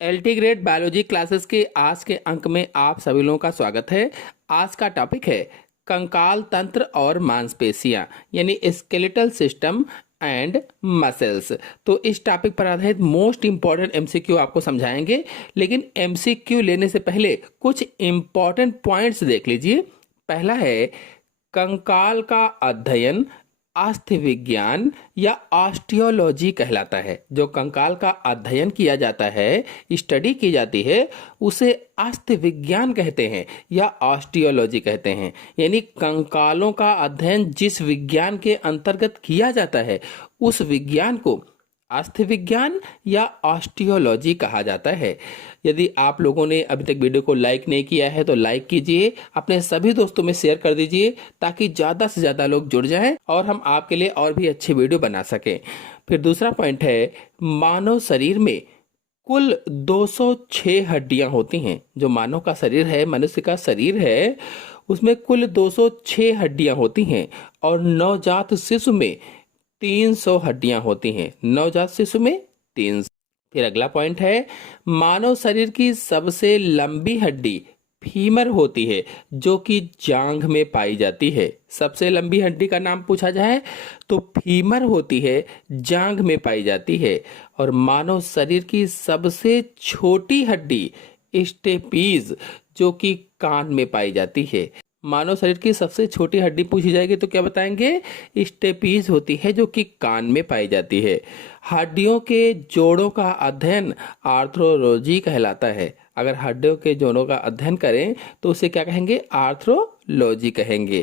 LT grade biology classes के आज के अंक में आप सभी लोगों का स्वागत है। आज का टॉपिक है कंकाल तंत्र और मांसपेशियां यानी स्केलेटल सिस्टम एंड मसल्स। तो इस टॉपिक पर आधारित मोस्ट इंपॉर्टेंट एमसीक्यू आपको समझाएंगे, लेकिन एमसीक्यू लेने से पहले कुछ इंपॉर्टेंट पॉइंट्स देख लीजिए। पहला है कंकाल का अध्ययन अस्थि विज्ञान या ऑस्टियोलॉजी कहलाता है। जो कंकाल का अध्ययन किया जाता है, स्टडी की जाती है, उसे अस्थि विज्ञान कहते हैं या ऑस्टियोलॉजी कहते हैं। यानी कंकालों का अध्ययन जिस विज्ञान के अंतर्गत किया जाता है, उस विज्ञान को अस्थि विज्ञान या ऑस्टियोलॉजी कहा जाता है। यदि आप लोगों ने अभी तक वीडियो को लाइक नहीं किया है तो लाइक कीजिए, अपने सभी दोस्तों में शेयर कर दीजिए ताकि ज़्यादा से ज़्यादा लोग जुड़ जाएं और हम आपके लिए और भी अच्छी वीडियो बना सकें। फिर दूसरा पॉइंट है, मानव शरीर में कुल 206 हड्डियां होती हैं। जो मानव का शरीर है, मनुष्य का शरीर है, उसमें कुल 206 हड्डियां होती हैं और नवजात शिशु में 300 हड्डियां होती हैं। नवजात शिशु में 300। फिर अगला पॉइंट है, मानव शरीर की सबसे लंबी हड्डी फीमर होती है, जो कि जांघ में पाई जाती है। सबसे लंबी हड्डी का नाम पूछा जाए तो फीमर होती है, जांघ में पाई जाती है। और मानव शरीर की सबसे छोटी हड्डी स्टेपीज, जो कि कान में पाई जाती है। मानव शरीर की सबसे छोटी हड्डी पूछी जाएगी तो क्या बताएंगे? स्टेपीज होती है, जो कि कान में पाई जाती है। हड्डियों के जोड़ों का अध्ययन आर्थ्रोलॉजी कहलाता है। अगर हड्डियों के जोड़ों का अध्ययन करें तो उसे क्या कहेंगे? आर्थ्रोलॉजी कहेंगे।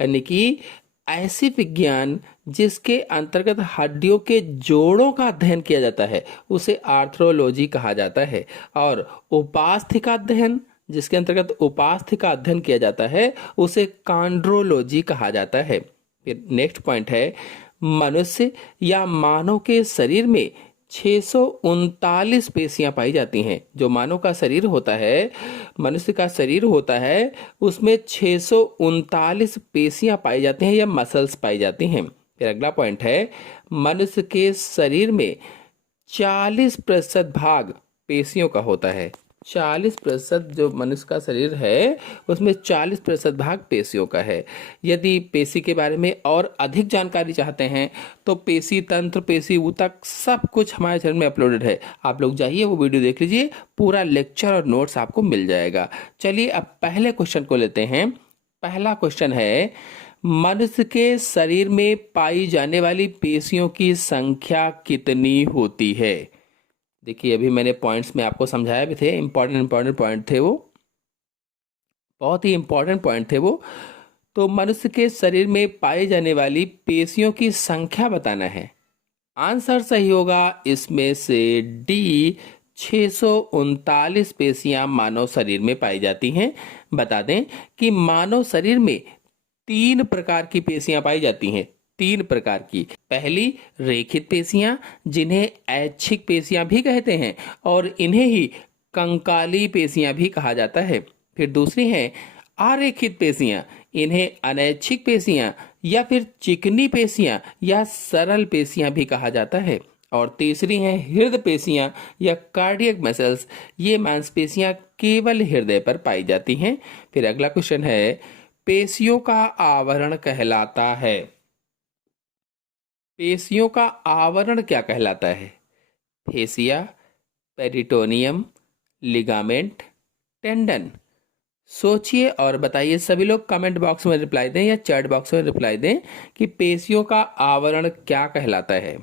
यानी कि ऐसी विज्ञान जिसके अंतर्गत हड्डियों के जोड़ों का अध्ययन किया जाता है, उसे आर्थ्रोलॉजी कहा जाता है। और उपास्थि का अध्ययन, जिसके अंतर्गत उपास्थि का अध्ययन किया जाता है, उसे कॉन्ड्रोलॉजी कहा जाता है। फिर नेक्स्ट पॉइंट है, मनुष्य या मानव के शरीर में 639 पेशियां पाई जाती हैं। जो मानव का शरीर होता है, मनुष्य का शरीर होता है, उसमें 639 पेशियां पाई जाती हैं या मसल्स पाई जाती हैं। फिर अगला पॉइंट है, मनुष्य के शरीर में 40% भाग पेशियों का होता है। 40% जो मनुष्य का शरीर है, उसमें 40% भाग पेशियों का है। यदि पेशी के बारे में और अधिक जानकारी चाहते हैं तो पेशी तंत्र, पेशी ऊतक, सब कुछ हमारे चैनल में अपलोडेड है। आप लोग जाइए, वो वीडियो देख लीजिए, पूरा लेक्चर और नोट्स आपको मिल जाएगा। चलिए अब पहले क्वेश्चन को लेते हैं। पहला क्वेश्चन है, मनुष्य के शरीर में पाई जाने वाली पेशियों की संख्या कितनी होती है? देखिए, अभी मैंने पॉइंट्स में आपको समझाया भी थे, इंपॉर्टेंट पॉइंट थे, वो बहुत ही इंपॉर्टेंट पॉइंट थे वो। तो मनुष्य के शरीर में पाई जाने वाली पेशियों की संख्या बताना है। आंसर सही होगा इसमें से डी, 639 पेशियां मानव शरीर में पाई जाती हैं। बता दें कि मानव शरीर में 3 प्रकार की पेशियां पाई जाती हैं। 3 प्रकार की। पहली रेखित पेशियां, जिन्हें ऐच्छिक पेशियां भी कहते हैं और इन्हें ही कंकाली पेशियां भी कहा जाता है। फिर दूसरी है अरेखित पेशियां, इन्हें अनैच्छिक पेशियां या फिर चिकनी पेशियां या सरल पेशियां भी कहा जाता है। और तीसरी है हृदय पेशियां या कार्डियक मसल्स, ये मांसपेशियां केवल हृदय पर पाई जाती हैं। फिर अगला क्वेश्चन है, पेशियों का आवरण कहलाता है। पेशियों का आवरण क्या कहलाता है? Fascia, peritoneum, ligament, tendon. सोचिए और बताइए। सभी लोग कमेंट बॉक्स में रिप्लाई दें या चैट बॉक्स में रिप्लाई दें कि पेशियों का आवरण क्या कहलाता है।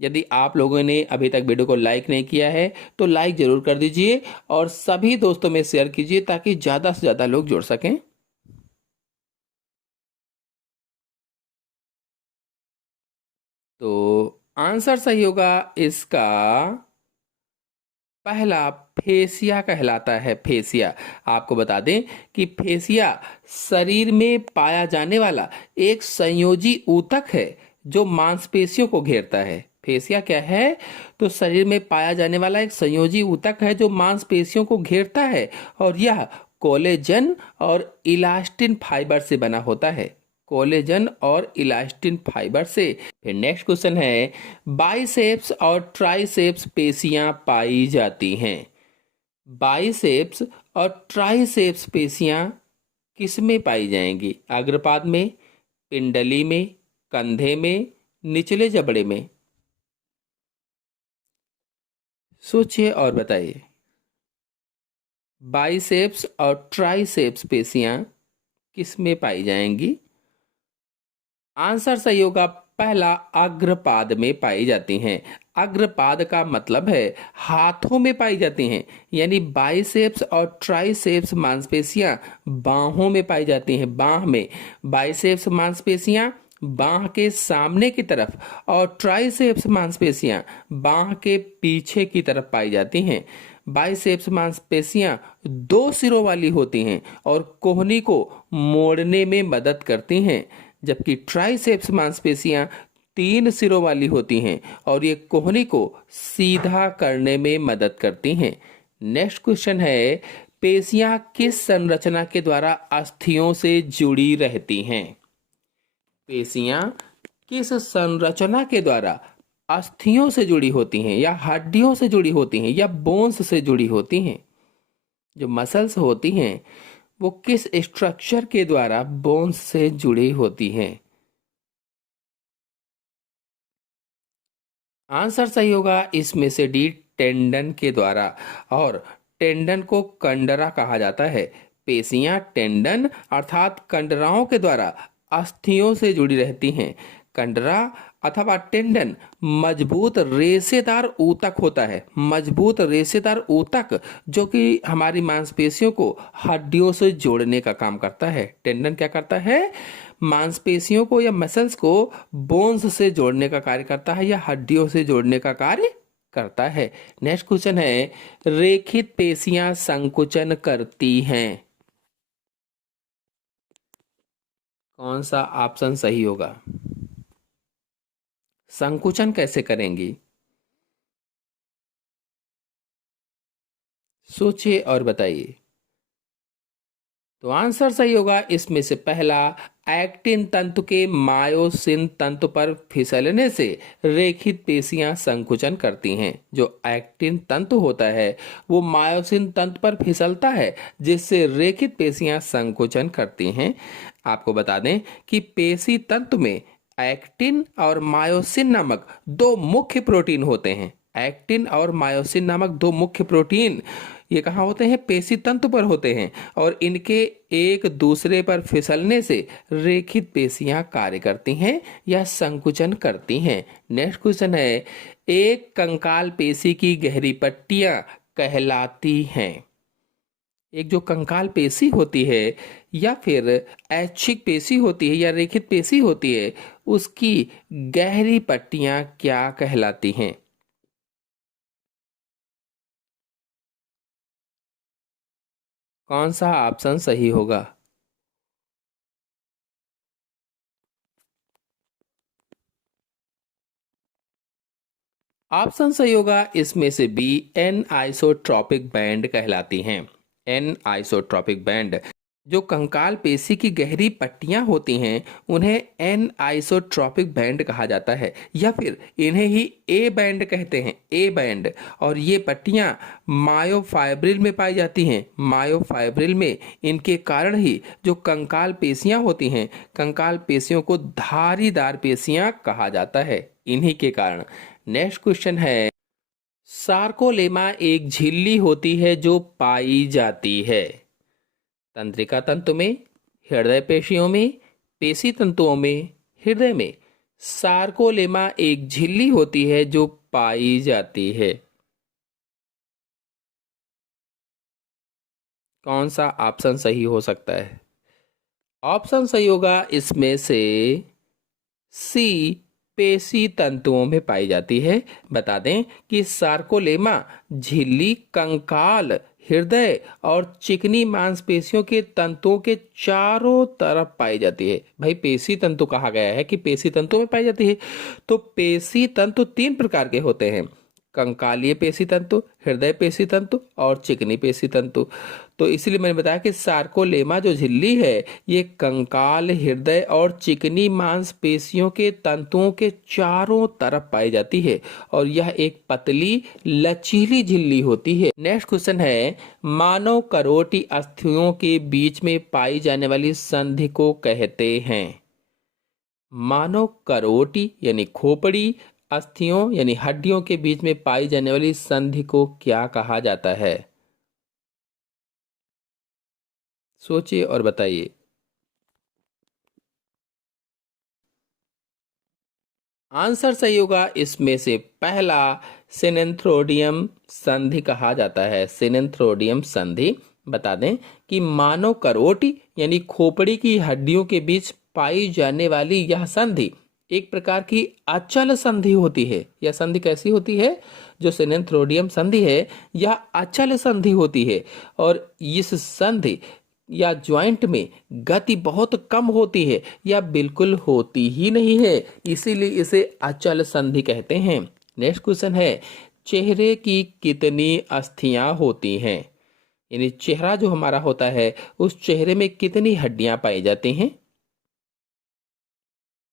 यदि आप लोगों ने अभी तक वीडियो को लाइक नहीं किया है तो लाइक जरूर कर दीजिए और सभी दोस्तों में शेयर कीजिए ताकि ज्यादा से ज्यादा लोग जुड़ सकें। तो आंसर सही होगा इसका पहला, फेसिया कहलाता है। फेसिया, आपको बता दें कि फेसिया शरीर में पाया जाने वाला एक संयोजी ऊतक है जो मांसपेशियों को घेरता है। फेसिया क्या है? तो शरीर में पाया जाने वाला एक संयोजी ऊतक है जो मांसपेशियों को घेरता है और यह कोलेजन और इलास्टिन फाइबर से बना होता है। कोलेजन और इलास्टिन फाइबर से। फिर नेक्स्ट क्वेश्चन है, बाइसेप्स और ट्राइसेप्स पेशियां पाई जाती हैं। बाइसेप्स और ट्राइसेप्स पेशियां किस में पाई जाएंगी? अग्रपाद में, पिंडली में, कंधे में, निचले जबड़े में? सोचिए और बताइए। बाइसेप्स और ट्राइसेप्स पेशियां किस में पाई जाएंगी? आंसर सही होगा पहला, अग्रपाद में पाई जाती हैं। अग्रपाद का मतलब है हाथों में पाई जाती हैं, यानी बाइसेप्स और ट्राइसेप्स मांसपेशियां बाहों में पाई जाती हैं। बाह में बाइसेप्स मांसपेशियां बाह के सामने की तरफ और ट्राइसेप्स मांसपेशियां बाह के पीछे की तरफ पाई जाती हैं। बाइसेप्स मांसपेशियां दो सिरों वाली होती हैं और कोहनी को मोड़ने में मदद करती हैं, जबकि ट्राइसेप्स मांसपेशियां तीन सिरों वाली होती हैं और ये कोहनी को सीधा करने में मदद करती हैं। नेक्स्ट क्वेश्चन है, पेशियां किस संरचना के द्वारा अस्थियों से जुड़ी रहती हैं? पेशियां किस संरचना के द्वारा अस्थियों से जुड़ी होती हैं, या हड्डियों से जुड़ी होती हैं, या बोन्स से जुड़ी होती हैं? जो मसल्स होती हैं वो किस स्ट्रक्चर के द्वारा बोन्स से जुड़ी होती हैं? आंसर सही होगा इसमें से डी, टेंडन के द्वारा। और टेंडन को कंडरा कहा जाता है। पेशियां टेंडन अर्थात कंडराओं के द्वारा अस्थियों से जुड़ी रहती हैं। कंडरा अथवा टेंडन मजबूत रेशेदार ऊतक होता है। मजबूत रेशेदार ऊतक जो कि हमारी मांसपेशियों को हड्डियों से जोड़ने का काम करता है। टेंडन क्या करता है? मांसपेशियों को या मसल्स को बोन्स से जोड़ने का कार्य करता है या हड्डियों से जोड़ने का कार्य करता है। नेक्स्ट क्वेश्चन है, रेखित पेशियां संकुचन करती हैं। कौन सा ऑप्शन सही होगा? संकुचन कैसे करेंगी? सोचिए और बताइए। तो आंसर सही होगा इसमें से पहला, एक्टिन तंतु के मायोसिन तंतु पर फिसलने से रेखित पेशियां संकुचन करती हैं। जो एक्टिन तंतु होता है वो मायोसिन तंतु पर फिसलता है, जिससे रेखित पेशियां संकुचन करती हैं। आपको बता दें कि पेशी तंतु में एक्टिन और मायोसिन नामक दो मुख्य प्रोटीन होते हैं। एक्टिन और मायोसिन नामक दो मुख्य प्रोटीन ये कहाँ होते हैं? पेशी तंतु पर होते हैं और इनके एक दूसरे पर फिसलने से रेखित पेशियां कार्य करती हैं या संकुचन करती हैं। नेक्स्ट क्वेश्चन है, एक कंकाल पेशी की गहरी पट्टियां कहलाती हैं। एक जो कंकाल पेशी होती है या फिर ऐच्छिक पेशी होती है या रेखित पेशी होती है, उसकी गहरी पट्टियां क्या कहलाती हैं? कौन सा ऑप्शन सही होगा? ऑप्शन सही होगा इसमें से बी, एन आइसोट्रॉपिक बैंड कहलाती हैं। एन आइसोट्रॉपिक बैंड जो कंकाल पेशी की गहरी पट्टियां होती हैं उन्हें एन आइसोट्रॉपिक बैंड कहा जाता है, या फिर इन्हें ही ए बैंड कहते हैं। A band. और ये पट्टियां मायोफाइब्रिल में पाई जाती हैं। मायोफाइब्रिल में इनके कारण ही जो कंकाल पेशियां होती हैं, कंकाल पेशियों को धारीदार पेशियां कहा जाता है, इन्हीं के कारण। नेक्स्ट क्वेश्चन है, सार्कोलेमा एक झिल्ली होती है जो पाई जाती है तंत्रिका तंतु में, हृदय पेशियों में, पेशी तंतुओं में, हृदय में। सार्कोलेमा एक झिल्ली होती है जो पाई जाती है। कौन सा ऑप्शन सही हो सकता है? ऑप्शन सही होगा इसमें से सी, पेशी तंतुओं में पाई जाती है। बता दें कि सार्कोलेमा झिल्ली कंकाल, हृदय और चिकनी मांसपेशियों के तंतुओं के चारों तरफ पाई जाती है। भाई पेशी तंतु कहा गया है कि पेशी तंतु में पाई जाती है, तो पेशी तंतु तीन प्रकार के होते हैं। कंकालीय पेशी तंतु, हृदय पेशी तंतु और चिकनी पेशी तंतु। तो इसलिए मैंने बताया कि सार्कोलेमा जो झिल्ली है ये कंकाल, हृदय और चिकनी मांसपेशियों के तंतुओं के चारों तरफ पाई जाती है और यह एक पतली लचीली झिल्ली होती है। नेक्स्ट क्वेश्चन है, मानव करोटी अस्थियों के बीच में पाई जाने वाली संधि को कहते हैं। मानव करोटी यानी खोपड़ी अस्थियों यानी हड्डियों के बीच में पाई जाने वाली संधि को क्या कहा जाता है? सोचिए और बताइए। आंसर सही होगा इसमें से पहला, सिनेंथ्रोडियम संधि कहा जाता है। सिनेंथ्रोडियम संधि। बता दें कि मानव करोटी यानी खोपड़ी की हड्डियों के बीच पाई जाने वाली यह संधि एक प्रकार की अचल संधि होती है। यह संधि कैसी होती है? जो सिनेंथ्रोडियम संधि है यह अचल संधि होती है और इस संधि या ज्वाइंट में गति बहुत कम होती है या बिल्कुल होती ही नहीं है, इसीलिए इसे अचल संधि कहते हैं। नेक्स्ट क्वेश्चन है, चेहरे की कितनी अस्थियां होती हैं? यानी चेहरा जो हमारा होता है उस चेहरे में कितनी हड्डियां पाई जाती हैं?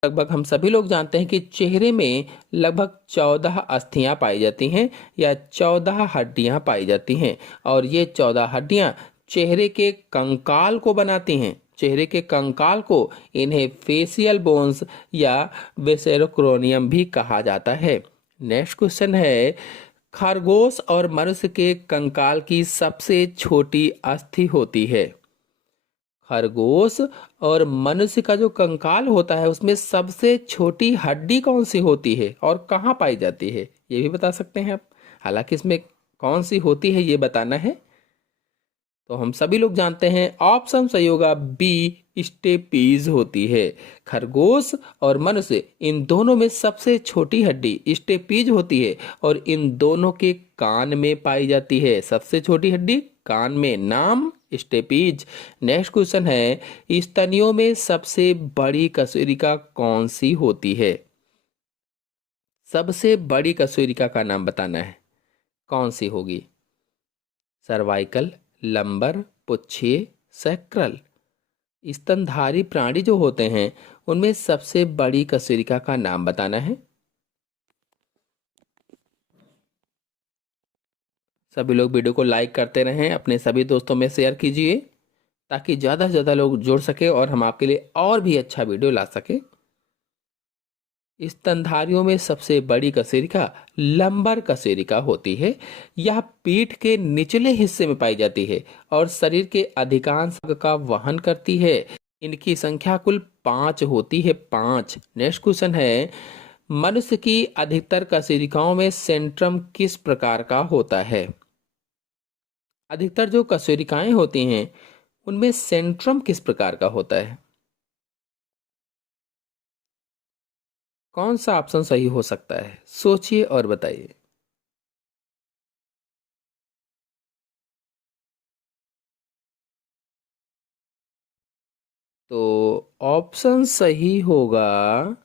लगभग हम सभी लोग जानते हैं कि चेहरे में लगभग 14 अस्थियां पाई जाती हैं या 14 हड्डियां पाई जाती हैं और ये 14 हड्डियां चेहरे के कंकाल को बनाती हैं। चेहरे के कंकाल को इन्हें फेशियल बोन्स या विसेरोक्रोनियम भी कहा जाता है। नेक्स्ट क्वेश्चन है, खरगोश और मनुष्य के कंकाल की सबसे छोटी अस्थि होती है। खरगोश और मनुष्य का जो कंकाल होता है उसमें सबसे छोटी हड्डी कौन सी होती है और कहाँ पाई जाती है, ये भी बता सकते हैं आप। हालांकि इसमें कौन सी होती है ये बताना है। तो हम सभी लोग जानते हैं ऑप्शन सही होगा बी, स्टेपीज होती है। खरगोश और मनुष्य इन दोनों में सबसे छोटी हड्डी स्टेपीज होती है और इन दोनों के कान में पाई जाती है। सबसे छोटी हड्डी कान में, नाम स्टेपीज। नेक्स्ट क्वेश्चन है, स्तनियों में सबसे बड़ी कशेरुका कौन सी होती है? सबसे बड़ी कशेरुका का नाम बताना है, कौन सी होगी? सर्वाइकल, लंबर, पुच्छिए, सैक्रल। स्तनधारी प्राणी जो होते हैं उनमें सबसे बड़ी कशेरुका का नाम बताना है। सभी लोग वीडियो को लाइक करते रहें, अपने सभी दोस्तों में शेयर कीजिए ताकि ज़्यादा से ज़्यादा लोग जुड़ सके और हम आपके लिए और भी अच्छा वीडियो ला सके। स्तनधारियों में सबसे बड़ी कशेरुका लंबर कशेरुका होती है। यह पीठ के निचले हिस्से में पाई जाती है और शरीर के अधिकांश भाग का वहन करती है। इनकी संख्या कुल 5 होती है, 5। नेक्स्ट क्वेश्चन है, मनुष्य की अधिकतर कशेरुकाओं में सेंट्रम किस प्रकार का होता है? अधिकतर जो कशेरुकाएं होती हैं उनमें सेंट्रम किस प्रकार का होता है? कौन सा ऑप्शन सही हो सकता है? सोचिए और बताइए। तो ऑप्शन सही होगा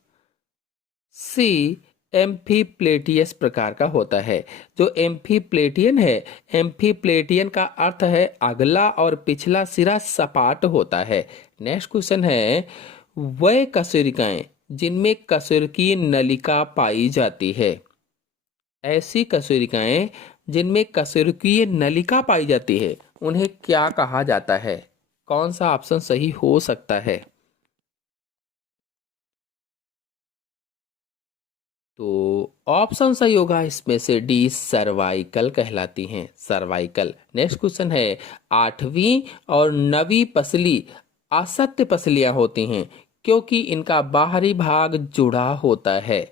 सी, एम्फीप्लेटियस प्रकार का होता है। जो एम्फीप्लेटियन है, एम्फीप्लेटियन का अर्थ है अगला और पिछला सिरा सपाट होता है। नेक्स्ट क्वेश्चन है, वह कशेरुकाएं जिनमें कशेरुकीय नलिका पाई जाती है। ऐसी कशेरुकाएं जिनमें कशेरुकीय नलिका पाई जाती है उन्हें क्या कहा जाता है? कौन सा ऑप्शन सही हो सकता है? तो ऑप्शन सही होगा इसमें से डी, सर्वाइकल कहलाती हैं। सर्वाइकल। नेक्स्ट क्वेश्चन है, 8वीं और 9वीं पसली असत्य पसलियां होती हैं क्योंकि इनका बाहरी भाग जुड़ा होता है।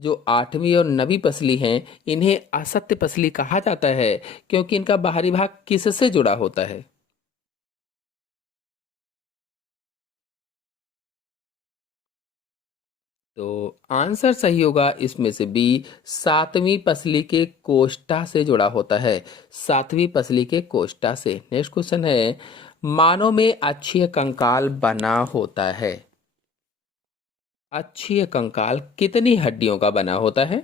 जो 8वीं और 9वीं पसली हैं इन्हें असत्य पसली कहा जाता है क्योंकि इनका बाहरी भाग किससे जुड़ा होता है? तो आंसर सही होगा इसमें से बी, 7वीं पसली के कोष्ठा से जुड़ा होता है। 7वीं पसली के कोष्ठा से। नेक्स्ट क्वेश्चन है, मानव में अक्षीय कंकाल बना होता है। अक्षीय कंकाल कितनी हड्डियों का बना होता है?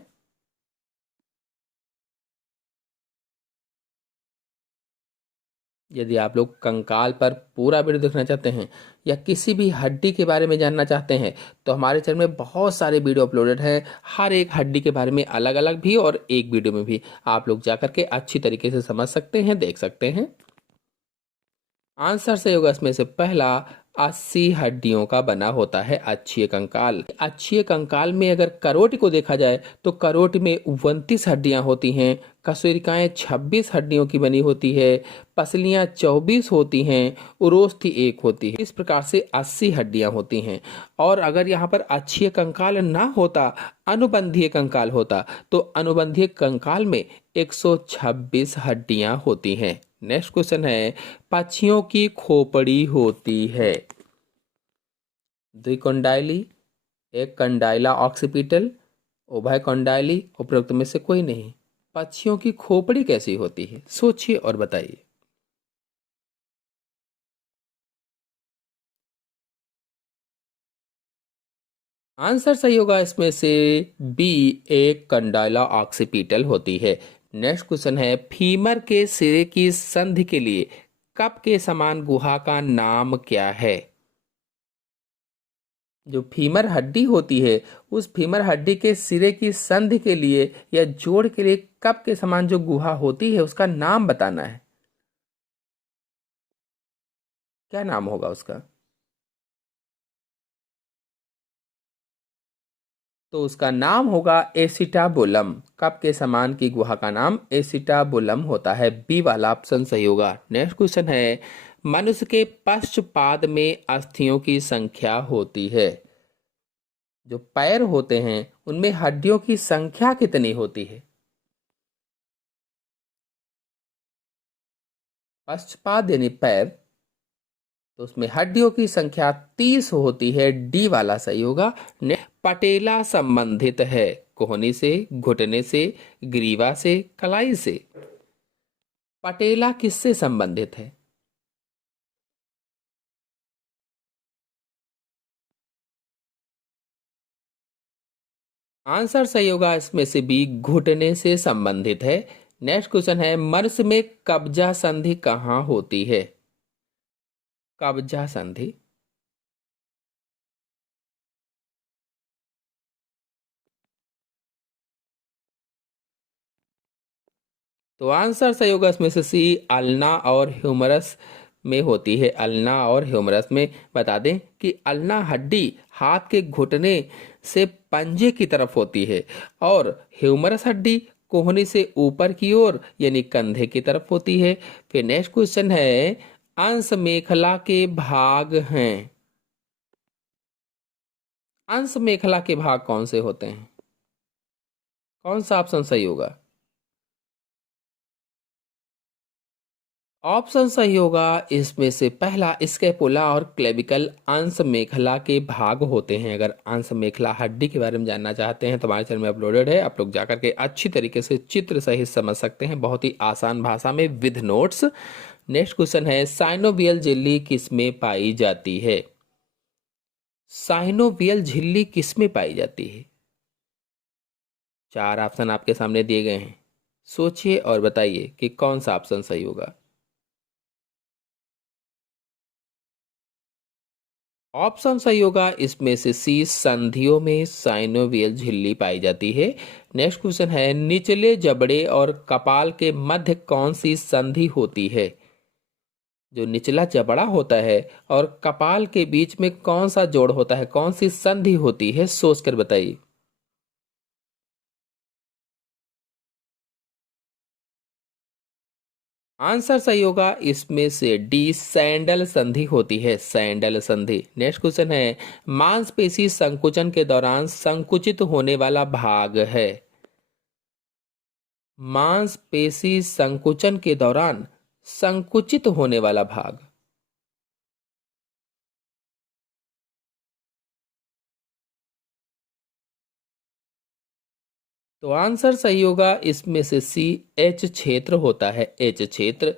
यदि आप लोग कंकाल पर पूरा वीडियो देखना चाहते हैं या किसी भी हड्डी के बारे में जानना चाहते हैं तो हमारे चैनल में बहुत सारे वीडियो अपलोडेड हैं, हर एक हड्डी के बारे में अलग अलग भी और एक वीडियो में भी आप लोग जाकर के अच्छी तरीके से समझ सकते हैं, देख सकते हैं। आंसर सही होगा इसमें से पहला, 80 हड्डियों का बना होता है अक्षीय कंकाल। अक्षीय कंकाल में अगर करोट को देखा जाए तो करोट में 29 हड्डियां होती हैं, कशेरुकियां 26 हड्डियों की बनी होती है, पसलियां 24 होती हैं, उरोस्थि 1 होती है। इस प्रकार से 80 हड्डियां होती हैं। और अगर यहाँ पर अक्षीय कंकाल ना होता, अनुबंधीय कंकाल होता, तो अनुबंधीय कंकाल में 126 हड्डियां होती हैं। नेक्स्ट क्वेश्चन है, पक्षियों की खोपड़ी होती है द्विकंडाली, एक कंडाइला ऑक्सीपिटल, उभय कंडाइली, उपरोक्त में से कोई नहीं। पक्षियों की खोपड़ी कैसी होती है, सोचिए और बताइए। आंसर सही होगा इसमें से बी, एक कंडाइला ऑक्सीपिटल होती है। नेक्स्ट क्वेश्चन है, फीमर के सिरे की संधि के लिए कप के समान गुहा का नाम क्या है? जो फीमर हड्डी होती है, उस फीमर हड्डी के सिरे की संधि के लिए या जोड़ के लिए कप के समान जो गुहा होती है उसका नाम बताना है। क्या नाम होगा उसका? तो उसका नाम होगा एसिटाबुलम। कप के समान की गुहा का नाम एसिटाबुलम होता है। बी वाला ऑप्शन सही होगा। नेक्स्ट क्वेश्चन है, मनुष्य के पश्चपाद में अस्थियों की संख्या होती है। जो पैर होते हैं उनमें हड्डियों की संख्या कितनी होती है? पश्चपाद यानी पैर, तो उसमें हड्डियों की संख्या 30 होती है। डी वाला सही होगा। पटेला संबंधित है कोहनी से, घुटने से, ग्रीवा से, कलाई से। पटेला किससे संबंधित है? आंसर सही होगा इसमें से बी, घुटने से संबंधित है। नेक्स्ट क्वेश्चन है, मनुष्य में कब्जा संधि कहाँ होती है? कब्जा संधि, तो आंसर सही होगा इसमें से सी, अल्ना और ह्यूमरस में होती है। अल्ना और ह्यूमरस में। बता दें कि अल्ना हड्डी हाथ के घुटने से पंजे की तरफ होती है और ह्यूमरस हड्डी कोहनी से ऊपर की ओर यानी कंधे की तरफ होती है। फिर नेक्स्ट क्वेश्चन है, अंश मेखला के भाग हैं। अंश मेखला के भाग कौन से होते हैं? कौन सा ऑप्शन सही होगा? ऑप्शन सही होगा इसमें से पहला, स्कैपुला और क्लेविकल अंश मेखला के भाग होते हैं। अगर अंश मेखला हड्डी के बारे में जानना चाहते हैं तो हमारे चैनल में अपलोडेड है, आप लोग जाकर के अच्छी तरीके से चित्र सहित समझ सकते हैं, बहुत ही आसान भाषा में विद नोट्स। नेक्स्ट क्वेश्चन है, साइनोवियल झिल्ली किसमें पाई जाती है? साइनोवियल झिल्ली किसमें पाई जाती है? 4 ऑप्शन आपके सामने दिए गए हैं, सोचिए और बताइए कि कौन सा ऑप्शन सही होगा। ऑप्शन सही होगा इसमें से सी, संधियों में साइनोवियल झिल्ली पाई जाती है। नेक्स्ट क्वेश्चन है, निचले जबड़े और कपाल के मध्य कौन सी संधि होती है? जो निचला जबड़ा होता है और कपाल के बीच में कौन सा जोड़ होता है, कौन सी संधि होती है, सोचकर बताइए। आंसर सही होगा इसमें से डी, सैंडल संधि होती है। सैंडल संधि। नेक्स्ट क्वेश्चन है, मांसपेशी संकुचन के दौरान संकुचित होने वाला भाग है। मांसपेशी संकुचन के दौरान संकुचित होने वाला भाग, तो आंसर सही होगा इसमें से सी, एच क्षेत्र होता है। एच क्षेत्र।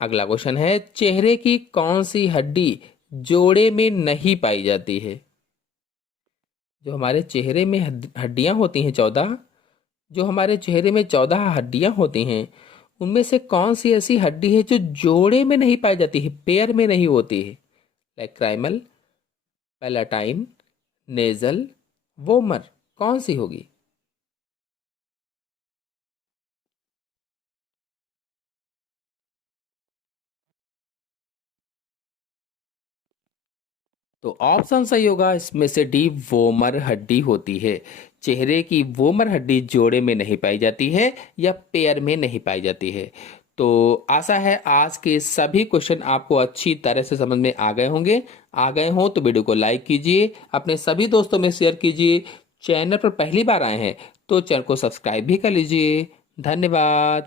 अगला क्वेश्चन है, चेहरे की कौन सी हड्डी जोड़े में नहीं पाई जाती है? जो हमारे चेहरे में हड्डियां होती हैं 14, जो हमारे चेहरे में 14 हड्डियां होती हैं उनमें से कौन सी ऐसी हड्डी है जो जोड़े में नहीं पाई जाती है, पेयर में नहीं होती है? लाइक क्राइमल, पैलाटाइन, नेजल, वोमर, कौन सी होगी? तो ऑप्शन सही होगा इसमें से डी, वोमर हड्डी होती है। चेहरे की वोमर हड्डी जोड़े में नहीं पाई जाती है या पेयर में नहीं पाई जाती है। तो आशा है आज के सभी क्वेश्चन आपको अच्छी तरह से समझ में आ गए होंगे। आ गए हो तो वीडियो को लाइक कीजिए, अपने सभी दोस्तों में शेयर कीजिए। चैनल पर पहली बार आए हैं तो चैनल को सब्सक्राइब भी कर लीजिए। धन्यवाद।